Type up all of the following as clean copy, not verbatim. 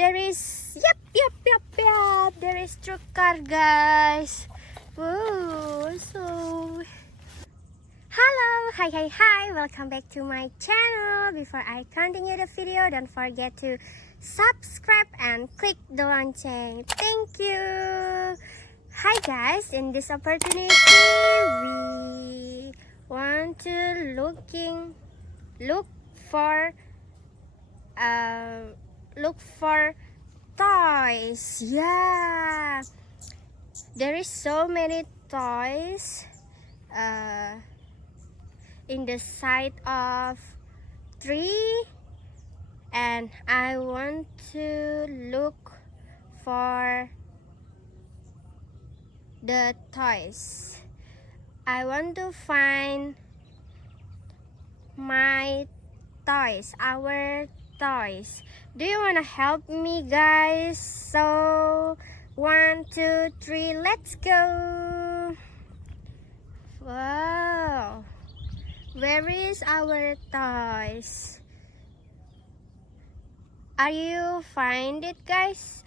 There is, yep. There is truck car, guys. Whoa, so hello, hi. Welcome back to my channel. Before I continue the video, don't forget to subscribe and click the lonceng. Thank you. Hi guys, in this opportunity we want to look for toys. Yeah, there is so many toys in the side of tree, and I want to look for the toys. I want to find my toys, our toys. Do you want to help me, guys? So 1, 2, 3, let's go. Wow, where is our toys? Are you find it, guys?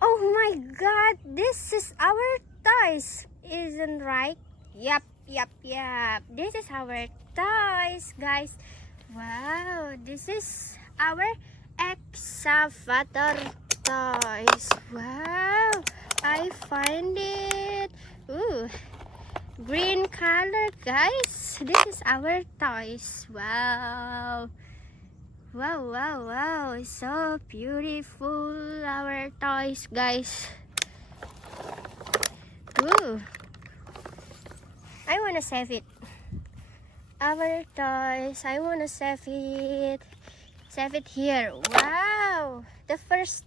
Oh my god, this is our toys, isn't right? Yep. This is our toys, guys. Wow, this is our excavator toys. Wow, I find it. Ooh, green color, guys. This is our toys. Wow, so beautiful, our toys, guys. Ooh, I wanna save it. Our toys, I wanna save it here. Wow, the first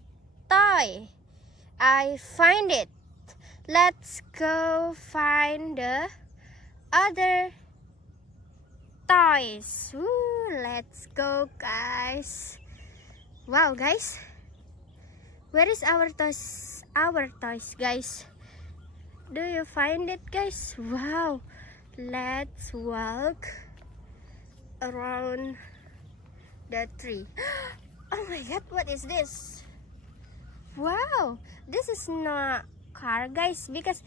toy, I find it. Let's go find the other toys. Ooh, let's go, guys. Wow, guys, where is our toys? Guys, do you find it, guys? Wow, let's walk around the tree. Oh my god, what is this? Wow, this is not car, guys, because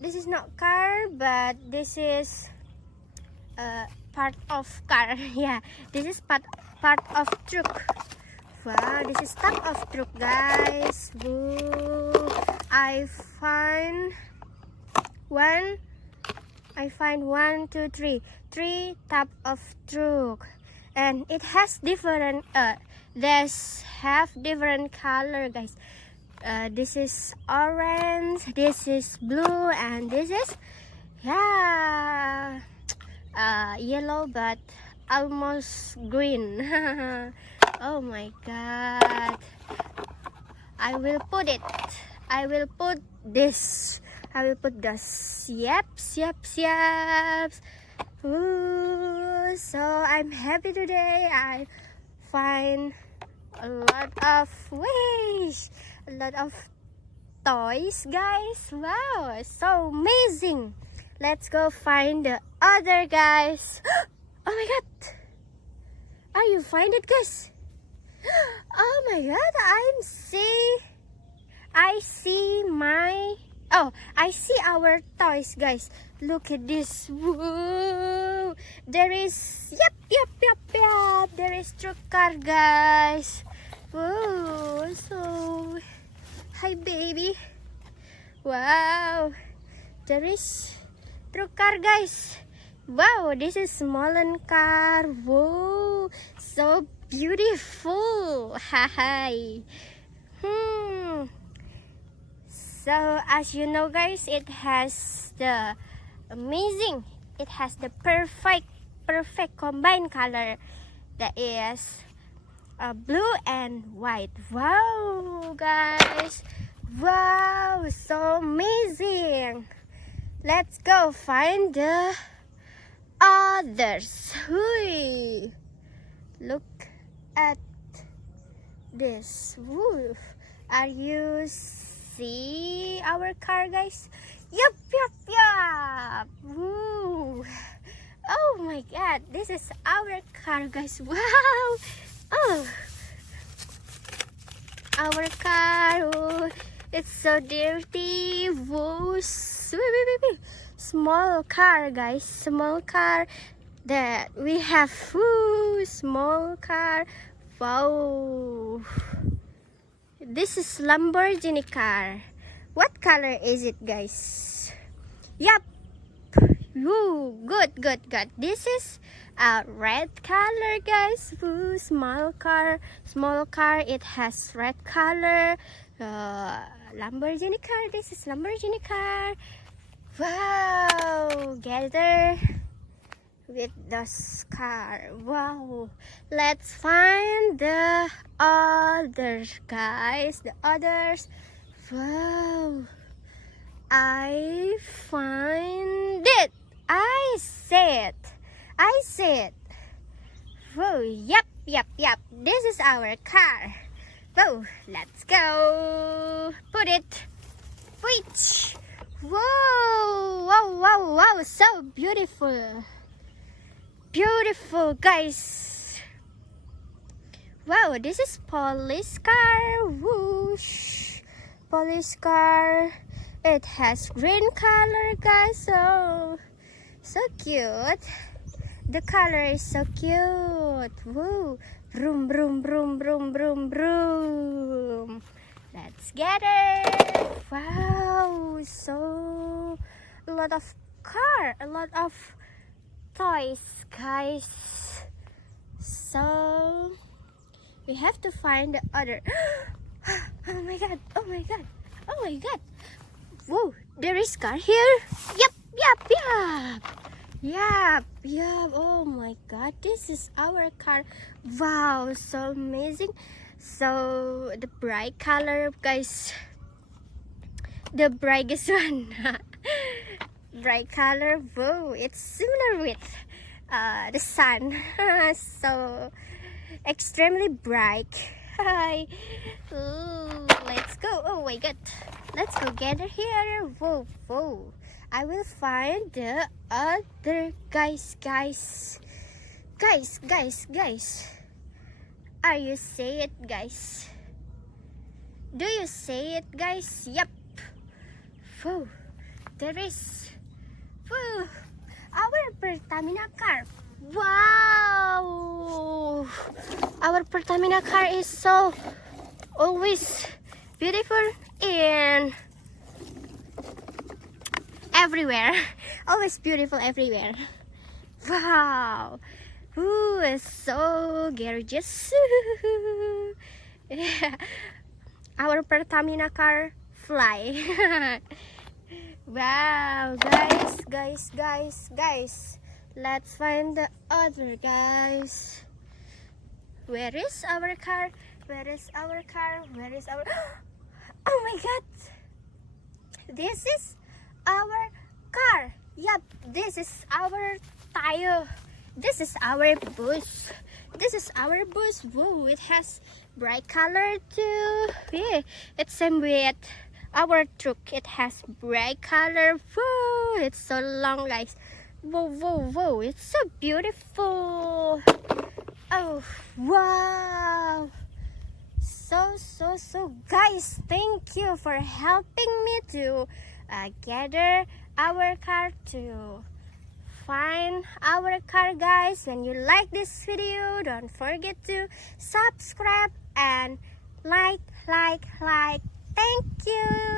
this is not car, but this is part of car. Yeah, this is part of truck. Wow, this is top of truck, guys. Woo, I find 1, 2, 3 top of truck, and it has different different color, guys. This is orange, this is blue, and this is yellow but almost green. Oh my god, I will put this. Yep. Ooh, so I'm happy today. I find a lot of toys, guys. Wow, so amazing. Let's go find the other, guys. Oh my god, are you find it, guys? Oh my god, I see our toys, guys. Look at this. Whoa, there is yep. There is truck car, guys. Whoa, so hi baby. Wow, there is truck car, guys. Wow, this is smaller car. Whoa, so beautiful. Hi. So as you know, guys, it has the perfect combined color, that is blue and white. Wow, guys. Wow, so amazing. Let's go find the others. Hui. Look at this. Woo. Are you see our car, guys? Yup. Woo. Oh my god, this is our car, guys. Wow. Oh, It's so dirty. Whoa. Small car, guys. Small car that we have. Woo, small car. Wow. This is Lamborghini car. What color is it, guys? Yup. Woo, good. This is a red color, guys. Woo, small car. It has red color. Lamborghini car. This is Lamborghini car. Wow, gather with this car. Wow, let's find the others, guys. The others. Wow, I find it. I see it. Whoa, yep. This is our car. Whoa, let's go. Put it. Wait. Wow. So beautiful. Beautiful, guys. Wow, this is police car. Whoosh. Police car. It has green color, guys. So cute. The color is so cute. Woo. Vroom. Let's get it. Wow, so a lot of toys, guys. So we have to find the other. Oh my god. Whoa, there is car here. Yep. Oh my god, this is our car. Wow, so amazing. So the bright color, guys, the brightest one. Bright color. Whoa, it's similar with the sun. So extremely bright. Hi. Ooh, let's go. Oh my god, let's go gather here. Whoa. I will find the other guys. Are you see it, guys? Do you see it, guys? Yep. Whoa, there is. Whoa, our Pertamina car. Wow, our Pertamina car is so always beautiful and everywhere. Always beautiful everywhere. Wow. Ooh, it's so gorgeous. Our Pertamina car fly. Wow, guys. Let's find the other, guys. Where is our car? Oh my god. This is our car. Yep, this is our tire. This is our bus. Whoa, it has bright color too. Yeah, it's same with our truck. It has bright color. Whoa, it's so long, guys. Whoa, it's so beautiful. Oh, wow. So guys, thank you for helping me to gather our car, to find our car, guys. When you like this video, don't forget to subscribe and like. Thank you.